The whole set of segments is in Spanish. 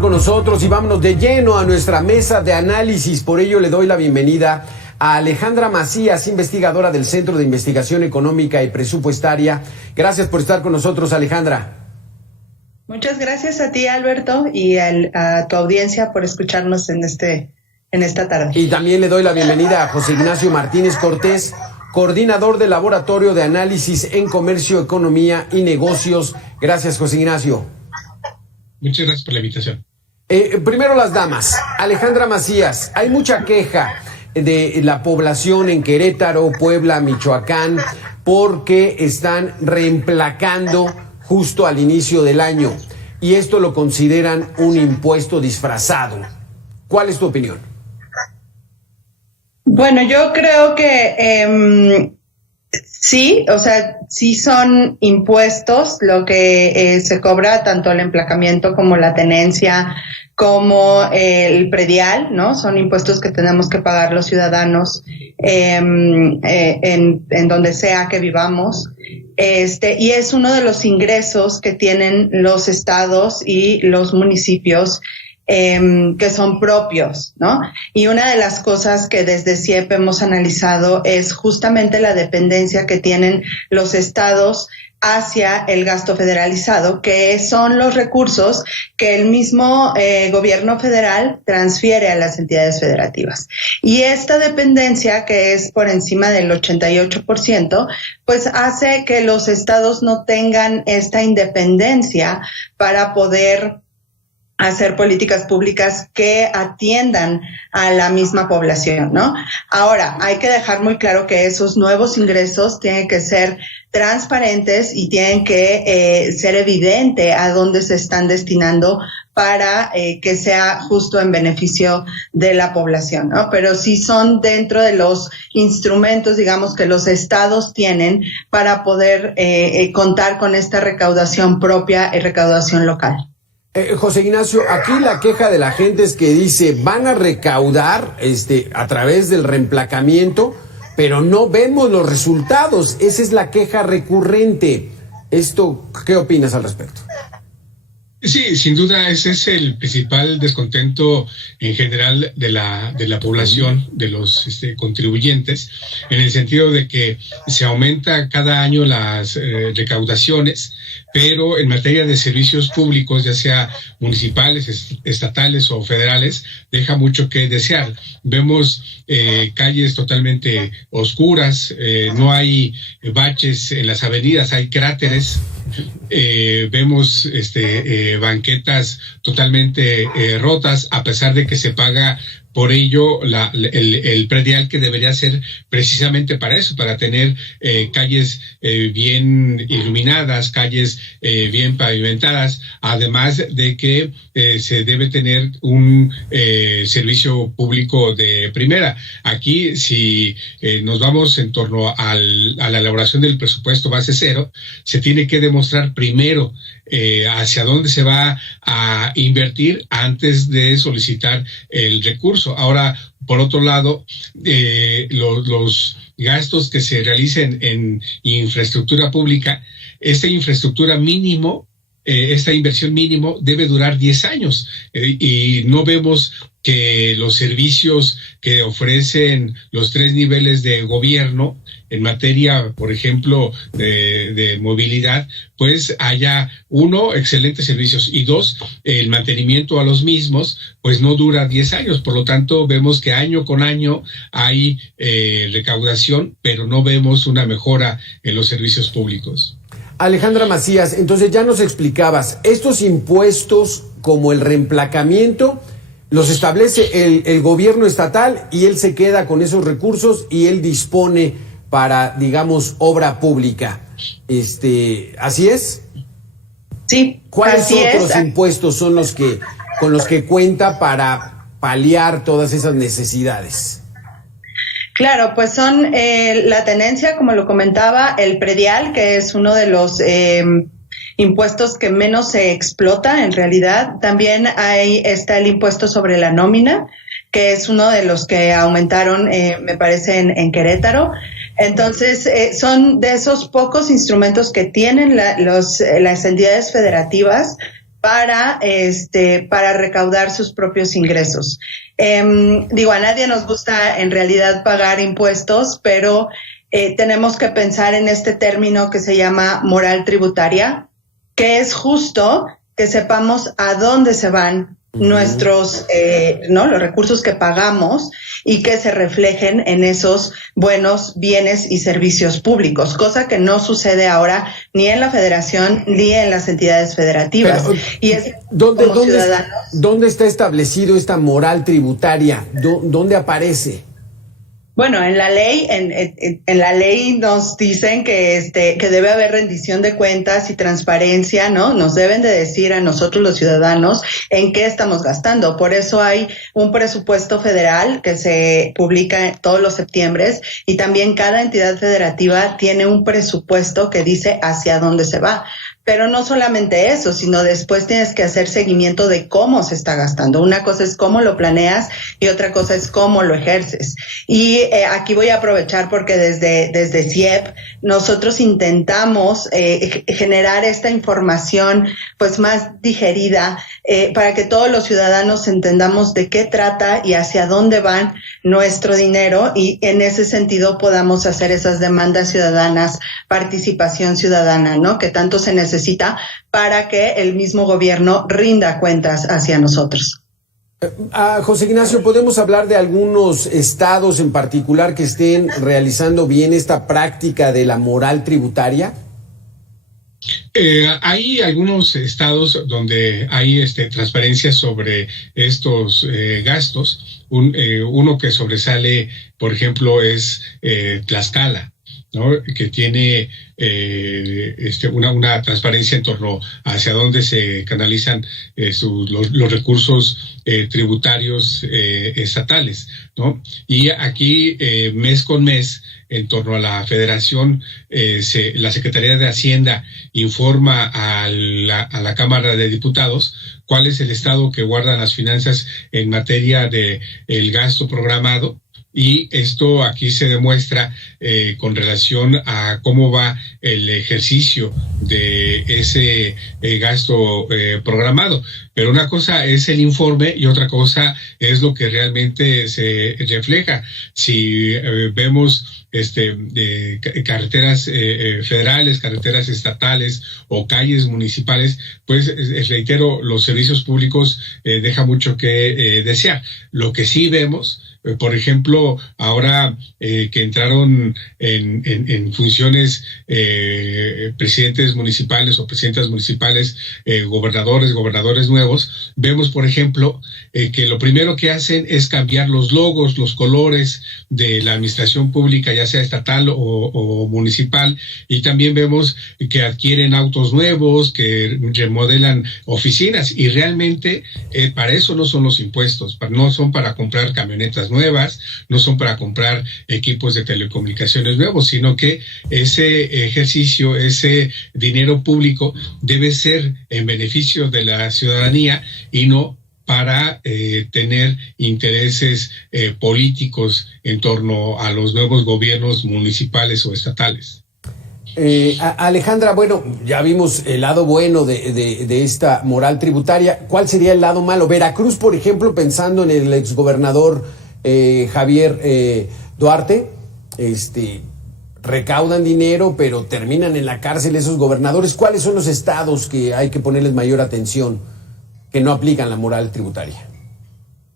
estar con nosotros y vámonos de lleno a nuestra mesa de análisis. Por ello le doy la bienvenida a Alejandra Macías, investigadora del Centro de Investigación Económica y Presupuestaria. Gracias por estar con nosotros, Alejandra. Muchas gracias a ti, Alberto, y a tu audiencia por escucharnos en esta tarde. Y también le doy la bienvenida a José Ignacio Martínez Cortés, coordinador del Laboratorio de Análisis en Comercio, Economía y Negocios. Gracias, José Ignacio. Muchas gracias por la invitación. Primero las damas. Alejandra Macías, hay mucha queja de la población en Querétaro, Puebla, Michoacán, porque están reemplacando justo al inicio del año, y esto lo consideran un impuesto disfrazado. ¿Cuál es tu opinión? Bueno, yo creo que sí, o sea, sí son impuestos lo que se cobra, tanto el emplacamiento como la tenencia, como el predial, ¿no? Son impuestos que tenemos que pagar los ciudadanos en donde sea que vivamos. Y es uno de los ingresos que tienen los estados y los municipios que son propios, ¿no? Y una de las cosas que desde CIEP hemos analizado es justamente la dependencia que tienen los estados hacia el gasto federalizado, que son los recursos que el mismo gobierno federal transfiere a las entidades federativas. Y esta dependencia, que es por encima del 88%, pues hace que los estados no tengan esta independencia para poder hacer políticas públicas que atiendan a la misma población, ¿no? Ahora, hay que dejar muy claro que esos nuevos ingresos tienen que ser transparentes y tienen que ser evidente a dónde se están destinando para que sea justo en beneficio de la población, ¿no? Pero sí son dentro de los instrumentos, digamos, que los estados tienen para poder contar con esta recaudación propia y recaudación local. José Ignacio, aquí la queja de la gente es que dice, van a recaudar a través del reemplacamiento, pero no vemos los resultados. Esa es la queja recurrente. ¿Qué opinas al respecto? Sí, sin duda ese es el principal descontento en general de la población, de los contribuyentes, en el sentido de que se aumenta cada año las recaudaciones, pero en materia de servicios públicos, ya sea municipales, estatales o federales, deja mucho que desear. Vemos calles totalmente oscuras, no hay baches en las avenidas, hay cráteres. Vemos banquetas totalmente rotas, a pesar de que se paga por ello el predial, que debería ser precisamente para eso, para tener calles bien iluminadas, calles bien pavimentadas, además de que se debe tener un servicio público de primera. Aquí, si nos vamos en torno a la elaboración del presupuesto base cero, se tiene que demostrar primero hacia dónde se va a invertir antes de solicitar el recurso. Ahora, por otro lado, los gastos que se realicen en infraestructura pública, esta infraestructura mínimo, esta inversión mínimo debe durar 10 años y no vemos que los servicios que ofrecen los 3 niveles de gobierno en materia, por ejemplo, de movilidad, pues haya, 1, excelentes servicios, y 2, el mantenimiento a los mismos, pues no dura 10 años. Por lo tanto, vemos que año con año hay recaudación, pero no vemos una mejora en los servicios públicos. Alejandra Macías, entonces ya nos explicabas, estos impuestos como el reemplacamiento los establece el gobierno estatal y él se queda con esos recursos y él dispone para, digamos, obra pública. ¿Así es? Sí. ¿Cuáles otros impuestos son con los que cuenta para paliar todas esas necesidades? Claro, pues son la tenencia, como lo comentaba, el predial, que es uno de los impuestos que menos se explota en realidad. También está el impuesto sobre la nómina, que es uno de los que aumentaron, me parece, en Querétaro. Entonces, son de esos pocos instrumentos que tienen las entidades federativas para recaudar sus propios ingresos. A nadie nos gusta en realidad pagar impuestos, pero tenemos que pensar en este término que se llama moral tributaria, que es justo que sepamos a dónde se van nuestros, los recursos que pagamos y que se reflejen en esos buenos bienes y servicios públicos, cosa que no sucede ahora ni en la Federación ni en las entidades federativas. Pero, y es ¿dónde está establecido esta moral tributaria? ¿Dónde aparece? Bueno, en la ley, en la ley nos dicen que debe haber rendición de cuentas y transparencia, ¿no? Nos deben de decir a nosotros los ciudadanos en qué estamos gastando. Por eso hay un presupuesto federal que se publica todos los septiembres y también cada entidad federativa tiene un presupuesto que dice hacia dónde se va. Pero no solamente eso, sino después tienes que hacer seguimiento de cómo se está gastando. Una cosa es cómo lo planeas y otra cosa es cómo lo ejerces. Y aquí voy a aprovechar porque desde CIEP nosotros intentamos generar esta información pues más digerida para que todos los ciudadanos entendamos de qué trata y hacia dónde van nuestro dinero y en ese sentido podamos hacer esas demandas ciudadanas, participación ciudadana, ¿no? Que tanto se necesita para que el mismo gobierno rinda cuentas hacia nosotros. José Ignacio, ¿podemos hablar de algunos estados en particular que estén realizando bien esta práctica de la moral tributaria? Hay algunos estados donde hay transparencia sobre estos gastos. Uno que sobresale, por ejemplo, es Tlaxcala, ¿no? Que tiene una transparencia en torno hacia dónde se canalizan los recursos tributarios estatales, ¿no? Y aquí mes con mes, en torno a la Federación, la Secretaría de Hacienda informa a la Cámara de Diputados cuál es el estado que guardan las finanzas en materia de el gasto programado. Y esto aquí se demuestra con relación a cómo va el ejercicio de ese gasto programado. Pero una cosa es el informe y otra cosa es lo que realmente se refleja. Si vemos carreteras federales, carreteras estatales o calles municipales, pues reitero, los servicios públicos deja mucho que desear. Lo que sí vemos, por ejemplo, ahora que entraron en funciones presidentes municipales o presidentas municipales, gobernadores nuevos, vemos, por ejemplo, que lo primero que hacen es cambiar los logos, los colores de la administración pública, ya sea estatal o municipal, y también vemos que adquieren autos nuevos, que remodelan oficinas, y realmente para eso no son los impuestos, no son para comprar camionetas nuevas, no son para comprar equipos de telecomunicaciones nuevos, sino que ese ejercicio, ese dinero público debe ser en beneficio de la ciudadanía y no para tener intereses políticos en torno a los nuevos gobiernos municipales o estatales. Alejandra, bueno, ya vimos el lado bueno de esta moral tributaria. ¿Cuál sería el lado malo? Veracruz, por ejemplo, pensando en el exgobernador Javier Duarte, recaudan dinero, pero terminan en la cárcel esos gobernadores. ¿Cuáles son los estados que hay que ponerles mayor atención, que no aplican la moral tributaria?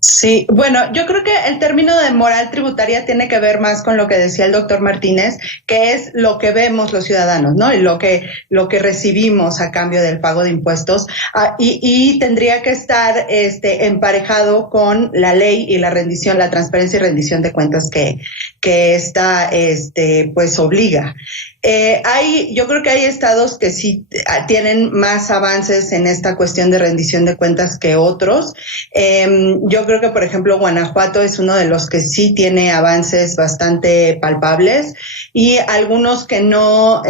Sí, bueno, yo creo que el término de moral tributaria tiene que ver más con lo que decía el doctor Martínez, que es lo que vemos los ciudadanos, ¿no? Y lo que recibimos a cambio del pago de impuestos, y tendría que estar emparejado con la ley y la rendición, la transparencia y rendición de cuentas que esta pues obliga. Yo creo que hay estados que sí tienen más avances en esta cuestión de rendición de cuentas que otros. Yo creo que, por ejemplo, Guanajuato es uno de los que sí tiene avances bastante palpables, y algunos que no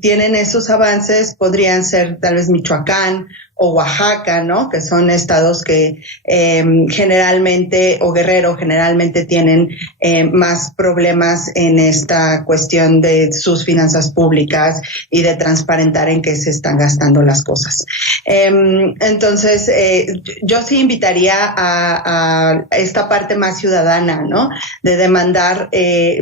tienen esos avances podrían ser tal vez Michoacán o Oaxaca, ¿no? Que son estados que generalmente, o Guerrero, generalmente tienen más problemas en esta cuestión de sus finanzas públicas y de transparentar en qué se están gastando las cosas. Entonces, yo sí invitaría a esta parte más ciudadana, ¿no? De demandar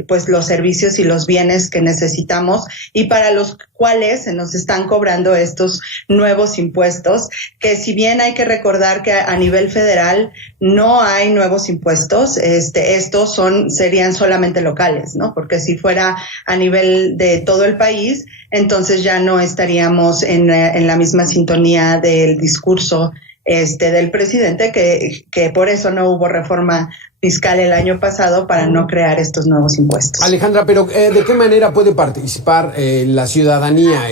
pues los servicios y los bienes que necesitamos y para los cuales se nos están cobrando estos nuevos impuestos, que si bien hay que recordar que a nivel federal no hay nuevos impuestos, estos serían solamente locales, ¿no? Porque si fuera a nivel de todo el país, entonces ya no estaríamos en la misma sintonía del discurso del presidente, que por eso no hubo reforma fiscal el año pasado para no crear estos nuevos impuestos. Alejandra, pero ¿de qué manera puede participar la ciudadanía,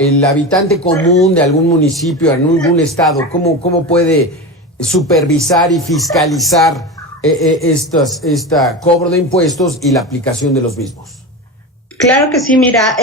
el habitante común de algún municipio, en algún estado? ¿Cómo puede supervisar y fiscalizar este cobro de impuestos y la aplicación de los mismos? Claro que sí, mira,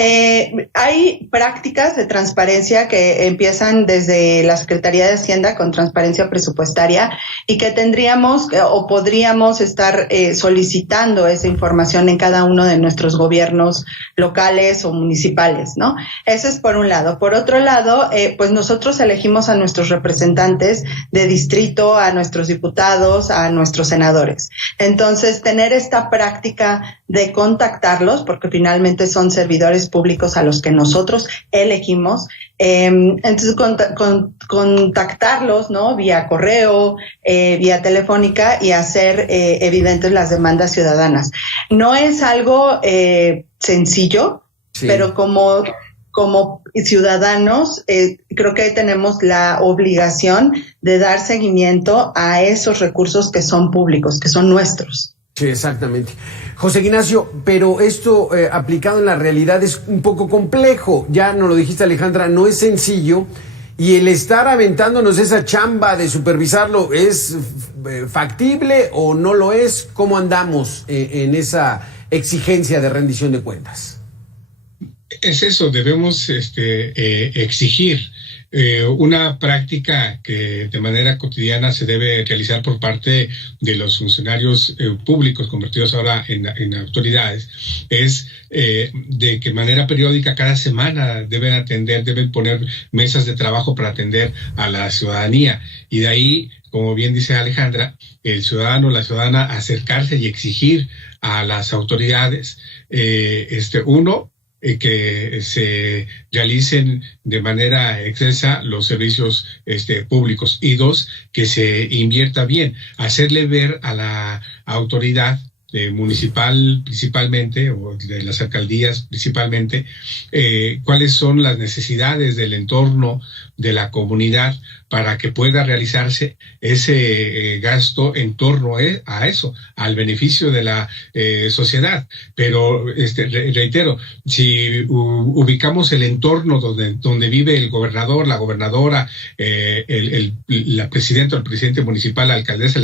hay prácticas de transparencia que empiezan desde la Secretaría de Hacienda con transparencia presupuestaria y que tendríamos o podríamos estar solicitando esa información en cada uno de nuestros gobiernos locales o municipales, ¿no? Eso es por un lado. Por otro lado, pues nosotros elegimos a nuestros representantes de distrito, a nuestros diputados, a nuestros senadores. Entonces, tener esta práctica de contactarlos, porque finalmente son servidores públicos a los que nosotros elegimos, entonces contactarlos, ¿no? Vía correo, vía telefónica y hacer evidentes las demandas ciudadanas. No es algo sencillo, sí, pero como ciudadanos, creo que tenemos la obligación de dar seguimiento a esos recursos que son públicos, que son nuestros. Sí, exactamente. José Ignacio, pero esto aplicado en la realidad es un poco complejo. Ya nos lo dijiste, Alejandra, no es sencillo. Y el estar aventándonos esa chamba de supervisarlo, ¿es factible o no lo es? ¿Cómo andamos en esa exigencia de rendición de cuentas? Es eso, debemos exigir una práctica que de manera cotidiana se debe realizar por parte de los funcionarios públicos convertidos ahora en autoridades, es de que de manera periódica, cada semana, deben poner mesas de trabajo para atender a la ciudadanía. Y de ahí, como bien dice Alejandra, el ciudadano, la ciudadana, acercarse y exigir a las autoridades, que se realicen de manera excelsa los servicios públicos, y dos, que se invierta bien, hacerle ver a la autoridad municipal principalmente, o de las alcaldías principalmente, cuáles son las necesidades del entorno de la comunidad para que pueda realizarse ese gasto en torno a eso, al beneficio de la sociedad. Pero reitero, si ubicamos el entorno donde vive el gobernador, la gobernadora, la presidenta o el presidente municipal, la alcaldesa,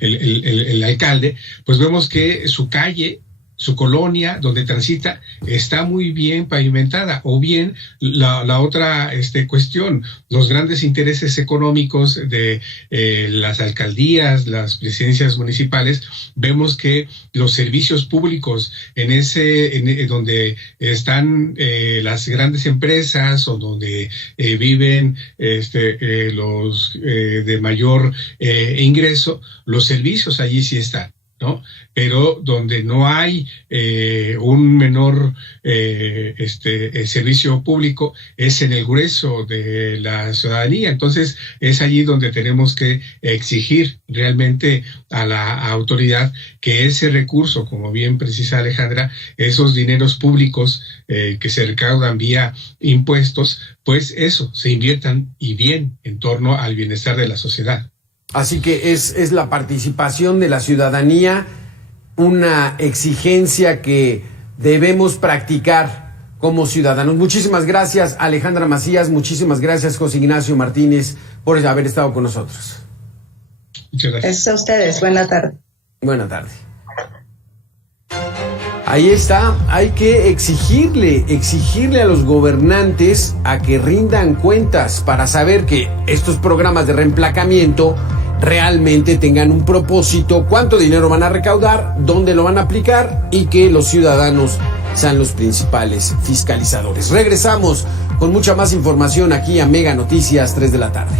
el alcalde, pues vemos que su calle, su colonia donde transita, está muy bien pavimentada. O bien la otra cuestión, los grandes intereses económicos de las alcaldías, las presidencias municipales, vemos que los servicios públicos donde están las grandes empresas, o donde viven los de mayor ingreso, los servicios allí sí están, ¿no? Pero donde no hay un menor servicio público es en el grueso de la ciudadanía. Entonces es allí donde tenemos que exigir realmente a la autoridad que ese recurso, como bien precisa Alejandra, esos dineros públicos que se recaudan vía impuestos, pues eso, se inviertan y bien en torno al bienestar de la sociedad. Así que es la participación de la ciudadanía, una exigencia que debemos practicar como ciudadanos. Muchísimas gracias, Alejandra Macías, muchísimas gracias, José Ignacio Martínez, por haber estado con nosotros. Muchas gracias. Es a ustedes, buena tarde. Buena tarde. Ahí está, hay que exigirle a los gobernantes a que rindan cuentas para saber que estos programas de reemplacamiento realmente tengan un propósito, cuánto dinero van a recaudar, dónde lo van a aplicar y que los ciudadanos sean los principales fiscalizadores. Regresamos con mucha más información aquí a Mega Noticias 3 de la tarde.